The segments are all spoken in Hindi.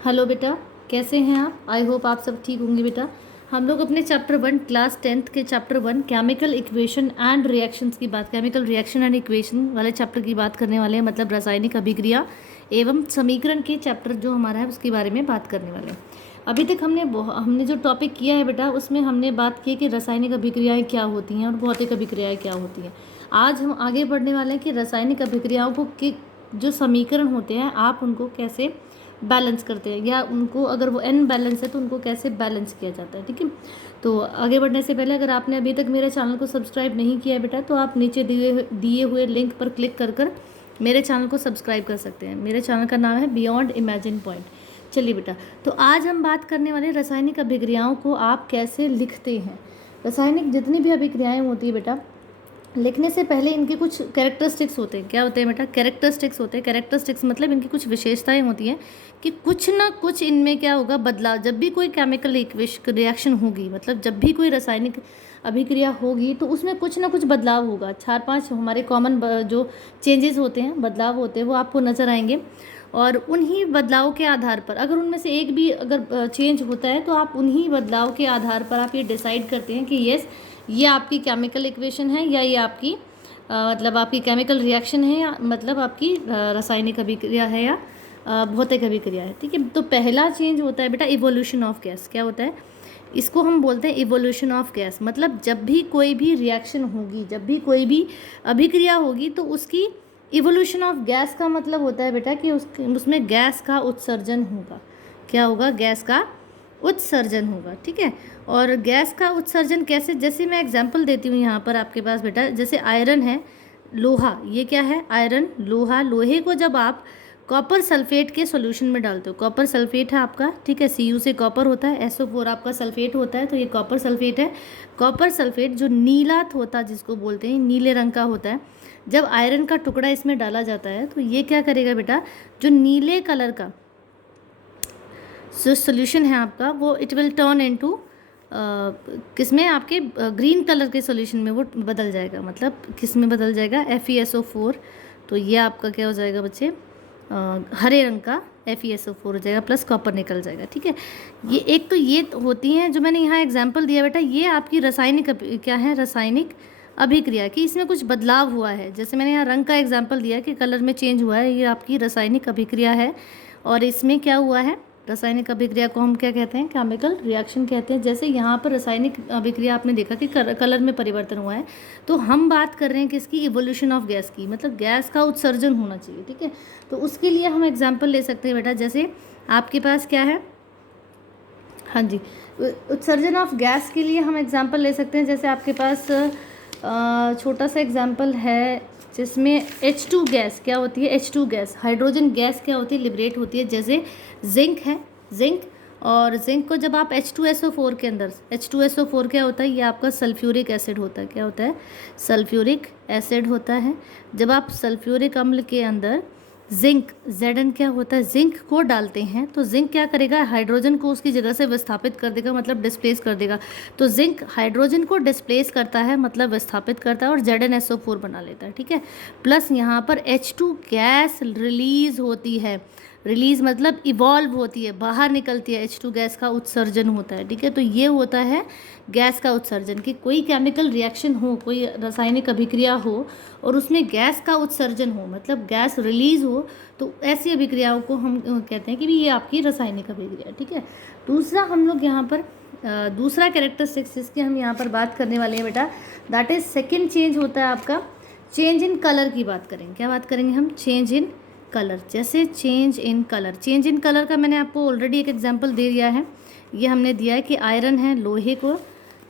हेलो बेटा, कैसे हैं आप? आई होप आप सब ठीक होंगे बेटा। हम लोग अपने चैप्टर 1 क्लास 10th के chapter 1 chemical equation and reactions की बात, केमिकल रिएक्शन एंड इक्वेशन वाले चैप्टर की बात करने वाले हैं, मतलब रासायनिक अभिक्रिया एवं समीकरण के चैप्टर जो हमारा है उसके बारे में बात करने वाले हैं। अभी तक हमने जो टॉपिक किया है बेटा, उसमें हमने बात की कि रासायनिक अभिक्रियाएँ क्या होती हैं और भौतिक अभिक्रियाएँ क्या होती हैं। आज हम आगे बढ़ने वाले हैं कि रासायनिक अभिक्रियाओं को कि जो समीकरण होते हैं आप उनको कैसे बैलेंस करते हैं, या उनको अगर वो एन बैलेंस है तो उनको कैसे बैलेंस किया जाता है। ठीक है, तो आगे बढ़ने से पहले अगर आपने अभी तक मेरे चैनल को सब्सक्राइब नहीं किया है बेटा, तो आप नीचे दिए हुए लिंक पर क्लिक कर मेरे चैनल को सब्सक्राइब कर सकते हैं। मेरे चैनल का नाम है बियॉन्ड इमेजिन पॉइंट। चलिए बेटा, तो आज हम बात करने वाले रासायनिक अभिक्रियाओं को आप कैसे लिखते हैं। रासायनिक जितनी भी अभिक्रियाएँ होती है बेटा, लिखने से पहले इनके कुछ कैरेक्टरिस्टिक्स होते हैं। क्या होते हैं बेटा? कैरेक्टरिस्टिक्स होते हैं। कैरेक्टरिस्टिक्स मतलब इनकी कुछ विशेषताएं होती हैं कि कुछ ना कुछ इनमें क्या होगा, बदलाव। जब भी कोई केमिकल रिएक्शन होगी, मतलब जब भी कोई रासायनिक अभिक्रिया होगी तो उसमें कुछ ना कुछ बदलाव होगा। 4-5 हमारे कॉमन जो चेंजेस होते हैं, बदलाव होते हैं, वो आपको नज़र आएंगे। और उन्हीं बदलाव के आधार पर अगर उनमें से एक भी अगर चेंज होता है तो आप उन्हीं बदलाव के आधार पर आप ये डिसाइड करते हैं कि यस, ये आपकी केमिकल इक्वेशन है, या ये आपकी मतलब आपकी केमिकल रिएक्शन है, या मतलब आपकी रासायनिक अभिक्रिया है, या भौतिक अभिक्रिया है। ठीक है, तो पहला चेंज होता है बेटा इवोल्यूशन ऑफ गैस। क्या होता है? इसको हम बोलते हैं इवोल्यूशन ऑफ गैस। मतलब जब भी कोई भी रिएक्शन होगी, जब भी कोई भी अभिक्रिया होगी, तो उसकी इवोल्यूशन ऑफ गैस का मतलब होता है बेटा कि उसमें गैस का उत्सर्जन होगा। क्या होगा? गैस का उत्सर्जन होगा। ठीक है, और गैस का उत्सर्जन कैसे? जैसे मैं एग्जांपल देती हूँ यहाँ पर आपके पास बेटा, जैसे आयरन है, लोहा, ये क्या है? आयरन, लोहा। लोहे को जब आप कॉपर सल्फेट के सॉल्यूशन में डालते हो, कॉपर सल्फेट है आपका, ठीक है, Cu से कॉपर होता है, SO4 आपका सल्फेट होता है, तो ये कॉपर सल्फेट है। कॉपर सल्फेट जो नीला होता, जिसको बोलते हैं नीले रंग का होता है, जब आयरन का टुकड़ा इसमें डाला जाता है तो ये क्या करेगा बेटा, जो नीले कलर का जो सोल्यूशन है आपका, वो इट विल टर्न इनटू किसमें, आपके ग्रीन कलर के सोल्यूशन में वो बदल जाएगा। मतलब किस में बदल जाएगा? FeSO4। तो ये आपका क्या हो जाएगा बच्चे? हरे रंग का FeSO4 हो जाएगा, प्लस कॉपर निकल जाएगा। ठीक है, ये एक तो ये होती हैं जो मैंने यहाँ एग्जांपल दिया बेटा, ये आपकी रासायनिक क्या है? रासायनिक अभिक्रिया कि इसमें कुछ बदलाव हुआ है। जैसे मैंने यहाँ रंग का एग्जांपल दिया कि कलर में चेंज हुआ है, ये आपकी रासायनिक अभिक्रिया है। और इसमें क्या हुआ है? रासायनिक अभिक्रिया को हम क्या कहते हैं? केमिकल रिएक्शन कहते हैं। जैसे यहाँ पर रासायनिक अभिक्रिया आपने देखा कि कलर में परिवर्तन हुआ है, तो हम बात कर रहे हैं किसकी? इवोल्यूशन ऑफ गैस की, मतलब गैस का उत्सर्जन होना चाहिए। ठीक है, तो उसके लिए हम एग्जाम्पल ले सकते हैं बेटा, जैसे आपके पास क्या है, हाँ जी, उत्सर्जन ऑफ गैस के लिए हम एग्जाम्पल ले सकते हैं। जैसे आपके पास छोटा सा एग्जाम्पल है जिसमें H2 गैस क्या होती है? H2 गैस, हाइड्रोजन गैस क्या होती है? लिबरेट होती है। जैसे जिंक है, जिंक, और जिंक को जब आप H2SO4 के अंदर, H2SO4 क्या होता है? ये आपका सल्फ्यूरिक एसिड होता है। क्या होता है? सल्फ्यूरिक एसिड होता है। जब आप सल्फ्यूरिक अम्ल के अंदर जिंक, Zn क्या होता है? जिंक को डालते हैं, तो जिंक क्या करेगा? हाइड्रोजन को उसकी जगह से विस्थापित कर देगा, मतलब डिस्प्लेस कर देगा। तो जिंक हाइड्रोजन को डिस्प्लेस करता है, मतलब विस्थापित करता है, और ZnSO4 बना लेता है। ठीक है, प्लस यहाँ पर H2 गैस रिलीज होती है। रिलीज मतलब इवॉल्व होती है, बाहर निकलती है। H2 गैस का उत्सर्जन होता है। ठीक है, तो ये होता है गैस का उत्सर्जन। कि कोई केमिकल रिएक्शन हो, कोई रासायनिक अभिक्रिया हो और उसमें गैस का उत्सर्जन हो, मतलब गैस रिलीज हो, तो ऐसी अभिक्रियाओं को हम कहते हैं कि भी ये आपकी रासायनिक अभिक्रिया। ठीक है, दूसरा हम लोग यहाँ पर दूसरा कैरेक्टरिस्टिक्स जिसकी हम यहाँ पर बात करने वाले हैं बेटा, दैट इज सेकेंड चेंज होता है आपका चेंज इन कलर की बात करेंगे। क्या बात करेंगे हम? Change in colour. जैसे change in colour, change in colour का मैंने आपको ऑलरेडी एक एग्जांपल दे दिया है। ये हमने दिया है कि आयरन है, लोहे को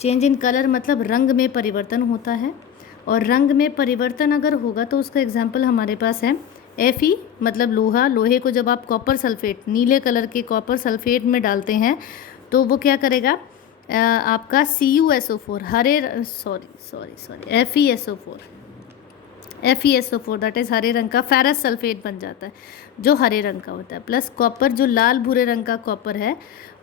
चेंज इन कलर मतलब रंग में परिवर्तन होता है। और रंग में परिवर्तन अगर होगा तो उसका एग्जांपल हमारे पास है Fe, मतलब लोहा। लोहे को जब आप कॉपर सल्फेट, नीले कलर के कॉपर सल्फेट में डालते हैं तो वो क्या करेगा? आपका CuSO4 Hare FeSO4 that is हरे रंग का फेरस सल्फेट बन जाता है, जो हरे रंग का होता है। प्लस कॉपर, जो लाल भूरे रंग का कॉपर है,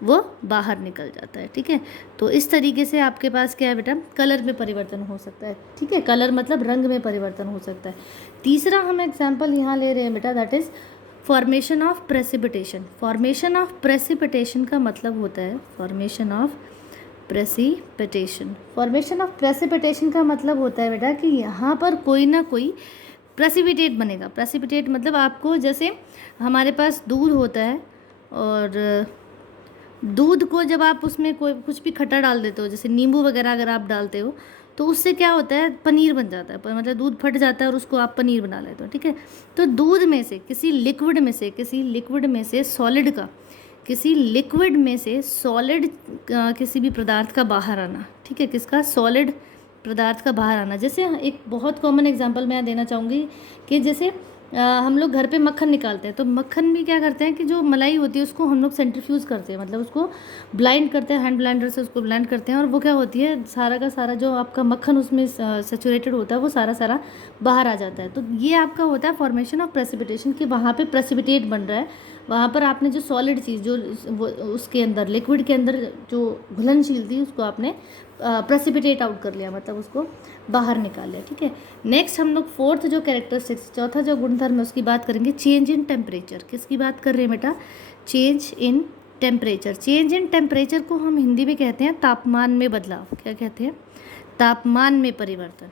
वो बाहर निकल जाता है। ठीक है, तो इस तरीके से आपके पास क्या है बेटा? कलर में परिवर्तन हो सकता है। ठीक है, कलर मतलब रंग में परिवर्तन हो सकता है। तीसरा हम एग्जाम्पल यहाँ ले रहे हैं बेटा, that is formation of precipitation. Formation of precipitation का मतलब होता है, formation of precipitation, formation of precipitation का मतलब होता है बेटा कि यहाँ पर कोई ना कोई प्रेसिपिटेट बनेगा। प्रेसिपिटेट मतलब आपको, जैसे हमारे पास दूध होता है और दूध को जब आप उसमें कोई कुछ भी खट्टा डाल देते हो, जैसे नींबू वगैरह अगर आप डालते हो, तो उससे क्या होता है, पनीर बन जाता है, मतलब दूध फट जाता है और उसको आप पनीर बना लेते हो, ठीक है। तो दूध में से किसी लिक्विड में से सॉलिड का, किसी लिक्विड में से सॉलिड किसी भी पदार्थ का बाहर आना, ठीक है, किसका, सॉलिड पदार्थ का बाहर आना। जैसे एक बहुत कॉमन एग्जांपल मैं देना चाहूँगी कि जैसे हम लोग घर पे मक्खन निकालते हैं, तो मक्खन भी क्या करते हैं कि जो मलाई होती है उसको हम लोग सेंट्रीफ्यूज करते हैं, मतलब उसको ब्लाइंड करते हैं, हैंड ब्लेंडर से उसको ब्लेंड करते हैं, और वो क्या होती है, सारा का सारा जो आपका मक्खन उसमें सेचुरेटेड होता है वो सारा बाहर आ जाता है। तो ये आपका होता है फॉर्मेशन ऑफ प्रेसिपिटेशन, कि वहाँ पे प्रेसिपिटेट बन रहा है, वहाँ पर आपने जो सॉलिड चीज़ जो वो उसके अंदर लिक्विड के अंदर जो घुलनशील थी उसको आपने प्रेसिपिटेट आउट कर लिया, मतलब उसको बाहर निकाल लिया, ठीक है। नेक्स्ट हम लोग फोर्थ जो कैरेक्टरिस्टिक्स, चौथा जो गुणधर्म है उसकी बात करेंगे, चेंज इन टेम्परेचर। किसकी बात कर रहे हैं बेटा, change in temperature. Change in temperature को हम हिंदी में कहते हैं तापमान में बदलाव। क्या कहते हैं, तापमान में परिवर्तन।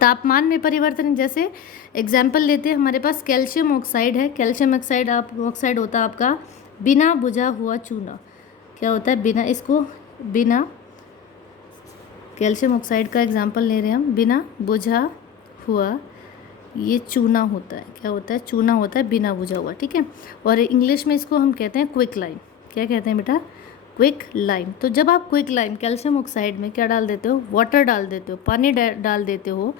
तापमान में परिवर्तन, जैसे एग्जाम्पल लेते हैं, हमारे पास कैल्शियम ऑक्साइड है। कैल्शियम ऑक्साइड ऑक्साइड होता है आपका बिना बुझा हुआ चूना। क्या होता है, बिना कैल्शियम ऑक्साइड का एग्जाम्पल ले रहे हैं हम, बिना बुझा हुआ ये चूना होता है। क्या होता है, चूना होता है बिना बुझा हुआ, ठीक है। और इंग्लिश में इसको हम कहते हैं क्विक लाइम। क्या कहते हैं बेटा, क्विक लाइम। तो जब आप क्विक लाइम कैल्शियम ऑक्साइड में क्या डाल देते हो, वाटर डाल देते हो, पानी डाल देते हो,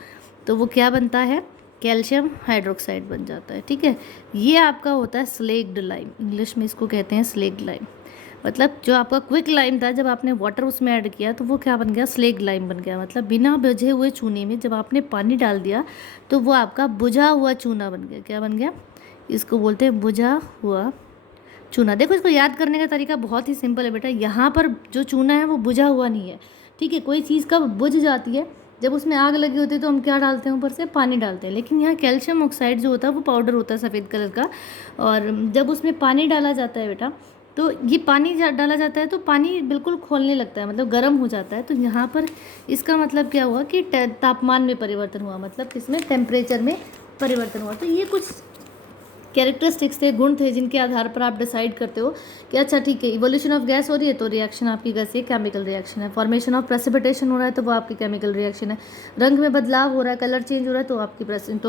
तो वो क्या बनता है, कैल्शियम हाइड्रोक्साइड बन जाता है, ठीक है। ये आपका होता है स्लेक्ड लाइम, इंग्लिश में इसको कहते हैं स्लेक्ड लाइम। मतलब जो आपका क्विक लाइम था, जब आपने वाटर उसमें ऐड किया तो वो क्या बन गया, स्लेक्ड लाइम बन गया। मतलब बिना बुझे हुए चूने में जब आपने पानी डाल दिया तो वो आपका बुझा हुआ चूना बन गया। क्या बन गया, इसको बोलते हैं बुझा हुआ चूना। देखो इसको याद करने का तरीका बहुत ही सिंपल है बेटा। यहाँ पर जो चूना है वो बुझा हुआ नहीं है, ठीक है। कोई चीज़ कब बुझ जाती है, जब उसमें आग लगी होती है तो हम क्या डालते हैं, ऊपर से पानी डालते हैं। लेकिन यहाँ कैल्शियम ऑक्साइड जो होता है वो पाउडर होता है सफ़ेद कलर का, और जब उसमें पानी डाला जाता है बेटा, तो ये पानी डाला जाता है तो पानी बिल्कुल खोलने लगता है, मतलब गर्म हो जाता है। तो यहाँ पर इसका मतलब क्या हुआ कि तापमान में परिवर्तन हुआ, मतलब किसमें, टेम्परेचर में परिवर्तन हुआ। तो ये कुछ कैरेक्टरिस्टिक्स थे, गुण थे, जिनके आधार पर आप डिसाइड करते हो कि अच्छा ठीक है, इवोल्यूशन ऑफ गैस हो रही है तो रिएक्शन आपकी कैसी है, केमिकल रिएक्शन है। फॉर्मेशन ऑफ प्रेसिपिटेशन हो रहा है तो वो आपकी केमिकल रिएक्शन है। रंग में बदलाव हो रहा है, कलर चेंज हो रहा है तो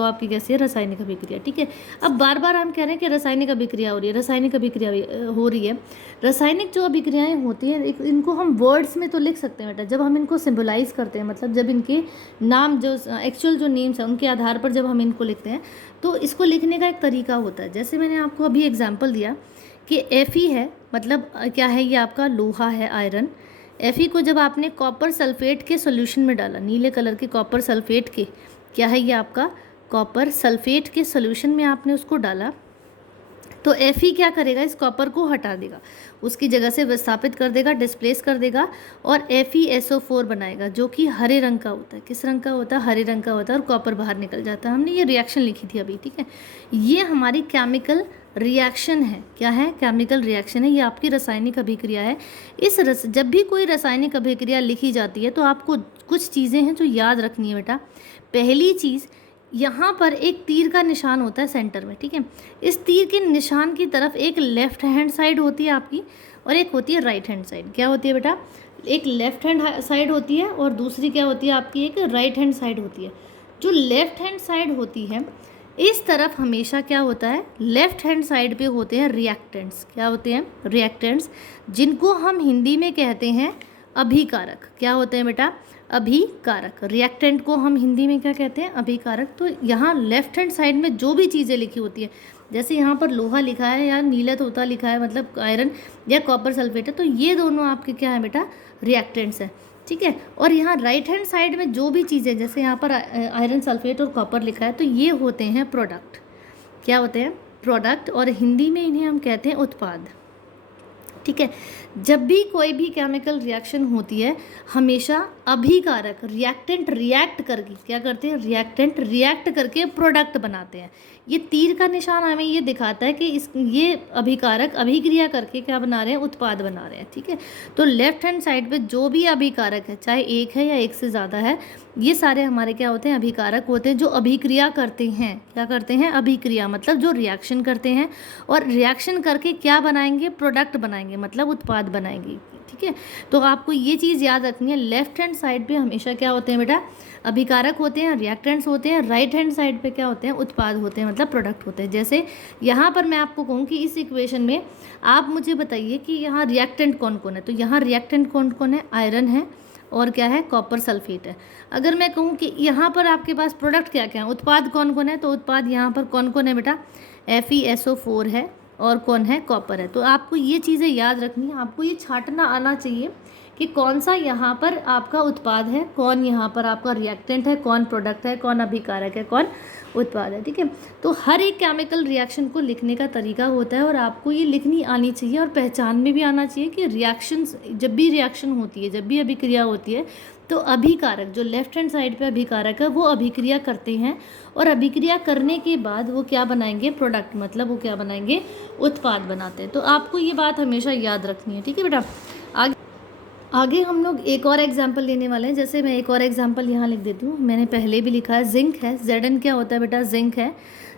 आपकी कैसी है, रासायनिक अभिक्रिया, ठीक है। अब बार बार हम कह रहे हैं कि रासायनिक अभिक्रिया हो रही है, रासायनिक अभिक्रिया हो रही है। रासायनिक जो अभिक्रियाएँ होती हैं इनको हम वर्ड्स में तो लिख सकते हैं बेटा, जब हम इनको सिम्बलाइज करते हैं, मतलब जब इनके नाम जो एक्चुअल जो नेम्स हैं उनके आधार पर जब हम इनको लिखते हैं तो इसको लिखने का एक तरीका होता है। जैसे मैंने आपको अभी एग्जांपल दिया कि Fe है, मतलब क्या है, ये आपका लोहा है, आयरन। Fe को जब आपने कॉपर सल्फेट के सॉल्यूशन में डाला, नीले कलर के कॉपर सल्फेट के, क्या है ये आपका कॉपर सल्फेट के सॉल्यूशन में आपने उसको डाला, तो Fe क्या करेगा, इस कॉपर को हटा देगा, उसकी जगह से विस्थापित कर देगा, डिस्प्लेस कर देगा, और FeSO4 बनाएगा, जो कि हरे रंग का होता है। किस रंग का होता है, हरे रंग का होता है, और कॉपर बाहर निकल जाता है। हमने ये रिएक्शन लिखी थी अभी, ठीक है। ये हमारी केमिकल रिएक्शन है। क्या है, केमिकल रिएक्शन है, ये आपकी रासायनिक अभिक्रिया है। जब भी कोई रासायनिक अभिक्रिया लिखी जाती है तो आपको कुछ चीज़ें हैं जो याद रखनी है बेटा। पहली चीज़, यहाँ पर एक तीर का निशान होता है सेंटर में, ठीक है। इस तीर के निशान की तरफ एक लेफ्ट हैंड साइड होती है आपकी, और एक होती है राइट हैंड साइड। क्या होती है बेटा, एक लेफ्ट हैंड साइड होती है और दूसरी क्या होती है आपकी, एक राइट हैंड साइड होती है। जो लेफ्ट हैंड साइड होती है, इस तरफ हमेशा क्या होता है, लेफ्ट हैंड साइड पे होते हैं रिएक्टेंट्स। क्या होते हैं, रिएक्टेंट्स, जिनको हम हिंदी में कहते हैं अभिकारक। क्या होते हैं बेटा, अभिकारक। रिएक्टेंट को हम हिंदी में क्या कहते हैं, अभिकारक। तो यहाँ लेफ्ट हैंड साइड में जो भी चीज़ें लिखी होती है, जैसे यहाँ पर लोहा लिखा है या नीला तोता लिखा है, मतलब आयरन या कॉपर सल्फेट है, तो ये दोनों आपके क्या है बेटा, रिएक्टेंट्स हैं, ठीक है। और यहाँ राइट हैंड साइड में जो भी चीज़ें, जैसे यहाँ पर आयरन सल्फेट और कॉपर लिखा है, तो ये होते हैं प्रोडक्ट। क्या होते हैं, प्रोडक्ट, और हिंदी में इन्हें हम कहते हैं उत्पाद, ठीक है। जब भी कोई भी केमिकल रिएक्शन होती है, हमेशा अभिकारक रिएक्टेंट रिएक्ट करके क्या करते हैं, रिएक्टेंट रिएक्ट करके प्रोडक्ट बनाते हैं। ये तीर का निशान हमें ये दिखाता है कि ये अभिकारक अभिक्रिया करके क्या बना रहे हैं, उत्पाद बना रहे हैं। ठीक है, तो लेफ्ट हैंड साइड पे जो भी अभिकारक है, चाहे एक है या एक से ज़्यादा है, ये सारे हमारे क्या होते हैं, अभिकारक होते हैं जो अभिक्रिया करते हैं। क्या करते हैं, अभिक्रिया, मतलब जो रिएक्शन करते हैं और रिएक्शन करके क्या बनाएंगे, प्रोडक्ट बनाएंगे, मतलब उत्पाद बनाएंगे। ठीक है, तो आपको ये चीज़ याद रखनी है, लेफ्ट हैंड साइड पे हमेशा क्या होते हैं बेटा, अभिकारक होते हैं, रिएक्टेंट्स होते हैं। राइट हैंड साइड पे क्या होते हैं, उत्पाद होते हैं, मतलब प्रोडक्ट होते हैं। जैसे यहाँ पर मैं आपको कहूँ कि इस इक्वेशन में आप मुझे बताइए कि यहाँ रिएक्टेंट कौन कौन है, तो यहाँ रिएक्टेंट कौन कौन है, आयरन है और क्या है, कॉपर सल्फेट है। अगर मैं कहूँ कि यहाँ पर आपके पास प्रोडक्ट क्या क्या है, उत्पाद कौन कौन है, तो उत्पाद यहाँ पर कौन कौन है बेटा, FeSO4 है और कौन है, कॉपर है। तो आपको ये चीज़ें याद रखनी है, आपको ये छांटना आना चाहिए कि कौन सा यहाँ पर आपका उत्पाद है, कौन यहाँ पर आपका रिएक्टेंट है, कौन प्रोडक्ट है, कौन अभिकारक है, कौन उत्पाद है। ठीक है, तो हर एक केमिकल रिएक्शन को लिखने का तरीका होता है और आपको ये लिखनी आनी चाहिए और पहचान में भी आना चाहिए कि रिएक्शंस, जब भी रिएक्शन होती है, जब भी अभिक्रिया होती है, तो अभिकारक जो लेफ्ट हैंड साइड पे अभिकारक है वो अभिक्रिया करते हैं और अभिक्रिया करने के बाद वो क्या बनाएंगे, प्रोडक्ट, मतलब वो क्या बनाएंगे, उत्पाद बनाते हैं। तो आपको ये बात हमेशा याद रखनी है। ठीक है बेटा, आगे हम लोग एक और एग्जाम्पल लेने वाले हैं। जैसे मैं एक और एग्जाम्पल यहाँ लिख देती हूँ, मैंने पहले भी लिखा है, जिंक है। Zn क्या होता है बेटा, जिंक है।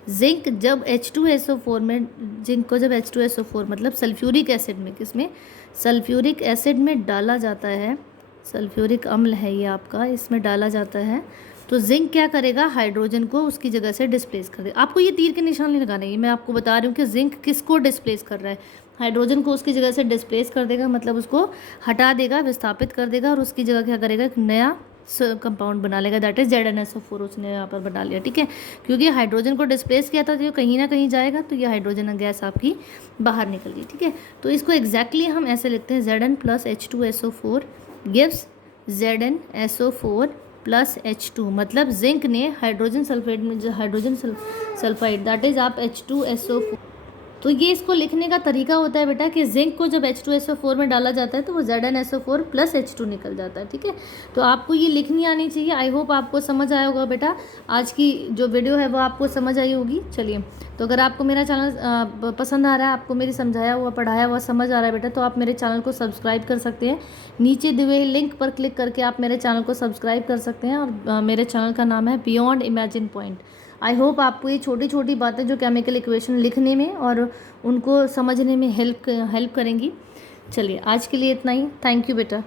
जिंक जब H2SO4 में, जिंक को जब H2SO4 मतलब सल्फ्यूरिक एसिड में, किसमें, सल्फ्यूरिक एसिड में डाला जाता है, सल्फ्यूरिक अम्ल है ये आपका, इसमें डाला जाता है, तो जिंक क्या करेगा, हाइड्रोजन को उसकी जगह से डिस्प्लेस कर देगा। आपको ये तीर के निशान नहीं लगाना है, ये मैं आपको बता रही हूँ कि जिंक किसको डिस्प्लेस कर रहा है, हाइड्रोजन को उसकी जगह से डिस्प्लेस कर देगा, मतलब उसको हटा देगा, विस्थापित कर देगा और उसकी जगह क्या करेगा, एक नया कंपाउंड बना लेगा, दैट इज ZnSO4 उसने यहाँ पर बना लिया। ठीक है, क्योंकि हाइड्रोजन को डिस्प्लेस किया था तो कहीं ना कहीं जाएगा, तो ये हाइड्रोजन गैस आपकी बाहर निकल गई। ठीक है, तो इसको एग्जैक्टली हम ऐसे लिखते हैं, Zn + H2SO4 gives ZnSO4 + H2, मतलब जिंक ने हाइड्रोजन सल्फेट में, जो हाइड्रोजन सल्फाइड, दैट इज आप H2SO4, तो ये इसको लिखने का तरीका होता है बेटा कि जिंक को जब H2SO4 में डाला जाता है तो वो ZnSO4 + H2 निकल जाता है। ठीक है, तो आपको ये लिखनी आनी चाहिए। आई होप आपको समझ आया होगा बेटा, आज की जो वीडियो है वो आपको समझ आई होगी। चलिए, तो अगर आपको मेरा चैनल पसंद आ रहा है, आपको मेरी समझाया हुआ, पढ़ाया हुआ समझ आ रहा है बेटा, तो आप मेरे चैनल को सब्सक्राइब कर सकते हैं। नीचे दिए हुए लिंक पर क्लिक करके आप मेरे चैनल को सब्सक्राइब कर सकते हैं और मेरे चैनल का नाम है beyond imagine point. I hope आपको ये छोटी छोटी बातें जो केमिकल इक्वेशन लिखने में और उनको समझने में हेल्प करेंगी। चलिए, आज के लिए इतना ही। थैंक यू बेटा।